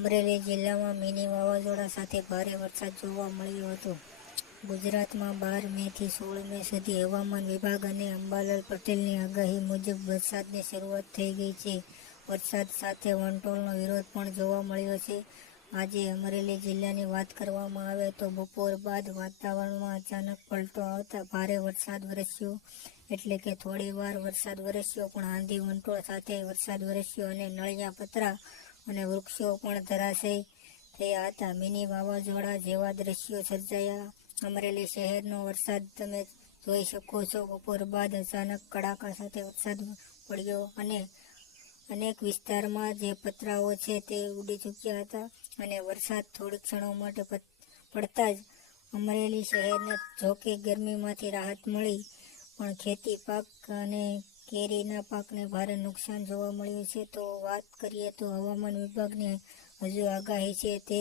અમરેલી જિલ્લામાં મિની વાવાઝોડા સાથે ભારે વરસાદ જોવા મળ્યો હતો. ગુજરાતમાં બાર મેથી સોળ મે સુધી હવામાન વિભાગ અને અંબાલાલ પટેલની આગાહી મુજબ વરસાદની શરૂઆત થઈ ગઈ છે. વરસાદ સાથે વંટોળનો વિરોધ પણ જોવા મળ્યો છે. આજે અમરેલી જિલ્લાની વાત કરવામાં આવે તો બપોર બાદ વાતાવરણમાં અચાનક પલટો આવતા ભારે વરસાદ વરસ્યો. એટલે કે થોડી વાર વરસાદ વરસ્યો, પણ આંધી વંટોળ સાથે વરસાદ વરસ્યો અને નળિયા પતરા અને વૃક્ષો પણ ધરાશય. થયા હતા મિની વાવાઝોડા જેવા દ્રશ્યો સર્જાયા. અમરેલી શહેરનો વરસાદ તમે જોઈ શકો છો. બપોર બાદ અચાનક કડાકા સાથે વરસાદ પડ્યો અને અનેક વિસ્તારમાં જે પતરાઓ છે તે ઉડી ચૂક્યા હતા અને વરસાદ થોડી ક્ષણો માટે પડતા જ અમરેલી શહેરને જોકે ગરમીમાંથી રાહત મળી. પણ ખેતી પાક અને કેરીના પાકને ભારે નુકસાન જોવા મળ્યું છે. તો વાત કરીએ તો હવામાન વિભાગને હજુ આગાહી છે. તે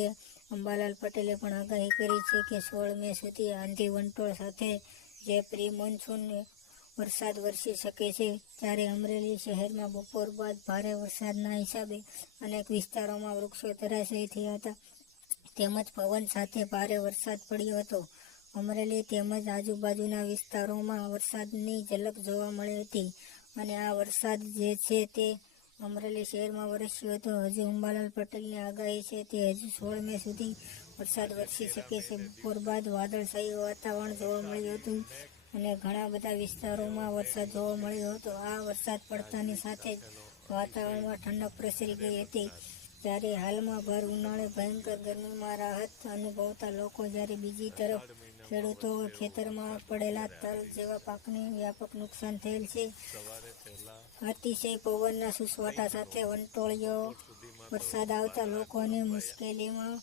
અંબાલાલ પટેલે પણ આગાહી કરી છે કે સોળ મે સુધી આંધી વંટોળ સાથે જે પ્રી મોન્સૂન વરસાદ વરસી શકે છે, ત્યારે અમરેલી શહેરમાં બપોર બાદ ભારે વરસાદના હિસાબે અનેક વિસ્તારોમાં વૃક્ષો ધરાશયી થયા હતા. તેમજ પવન સાથે ભારે વરસાદ પડ્યો હતો. અમરેલી તેમજ આજુબાજુના વિસ્તારોમાં વરસાદની ઝલક જોવા મળી હતી. અને આ વરસાદ જે છે તે અમરેલી શહેરમાં વરસ્યો હતો. હજુ અંબાલાલ પટેલની આગાહી છે તે હજુ સોળ મે સુધી વરસાદ વરસી શકે છે. બપોર બાદ વાદળછાયું વાતાવરણ જોવા મળ્યું હતું અને ઘણા બધા વિસ્તારોમાં વરસાદ જોવા મળ્યો હતો. આ વરસાદ પડતાની સાથે જ વાતાવરણમાં ઠંડક પ્રસરી ગઈ હતી. ત્યારે હાલમાં ભર ઉનાળે ભયંકર ગરમીમાં રાહત અનુભવતા લોકો જ્યારે બીજી તરફ ખેડૂતો ખેતરમાં પડેલા તલ જેવા પાકને વ્યાપક નુકસાન થયેલ છે. અતિશય પવનના સુસવાટા સાથે વંટોળિયો વરસાદ આવતા લોકોને મુશ્કેલીમાં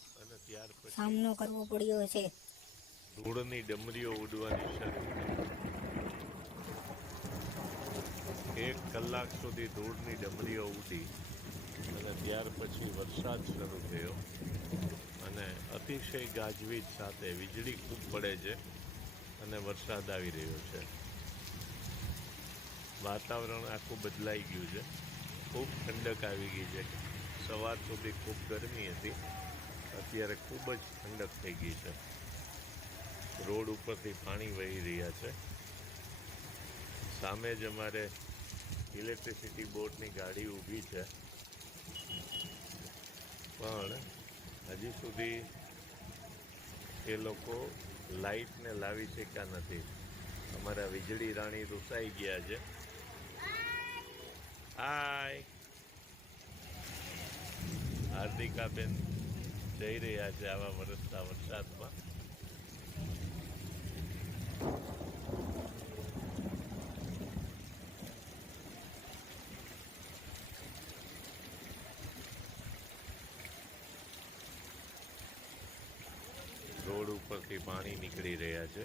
સામનો કરવો પડ્યો છે. ધૂળની ડમરીઓ ઉડવાની એક કલાક સુધી ધૂળની ડમરીઓ ઉડી અને ત્યાર પછી વરસાદ શરૂ થયો. અતિશય ગાજવીજ સાથે વીજળી ખૂબ પડે છે અને વરસાદ આવી રહ્યો છે. વાતાવરણ આખું બદલાઈ ગયું છે. ખૂબ ઠંડક આવી ગઈ છે. સવાર સુધી ખૂબ ગરમી હતી. અત્યારે ખૂબ જ ઠંડક થઈ ગઈ છે. રોડ ઉપરથી પાણી વહી રહ્યા છે. સામે જ અમારે ઇલેક્ટ્રિસિટી બોર્ડની ગાડી ઊભી છે. પણ હજી સુધી એ લોકો લાઇટને લાવી શક્યા નથી. અમારા વીજળી રાણી રૂસાઈ ગયા છે. હાય. હાર્દિકાબેન જઈ રહ્યા છે આવા વરસતા વરસાદમાં. રોડ ઉપરથી પાણી નીકળી રહ્યા છે.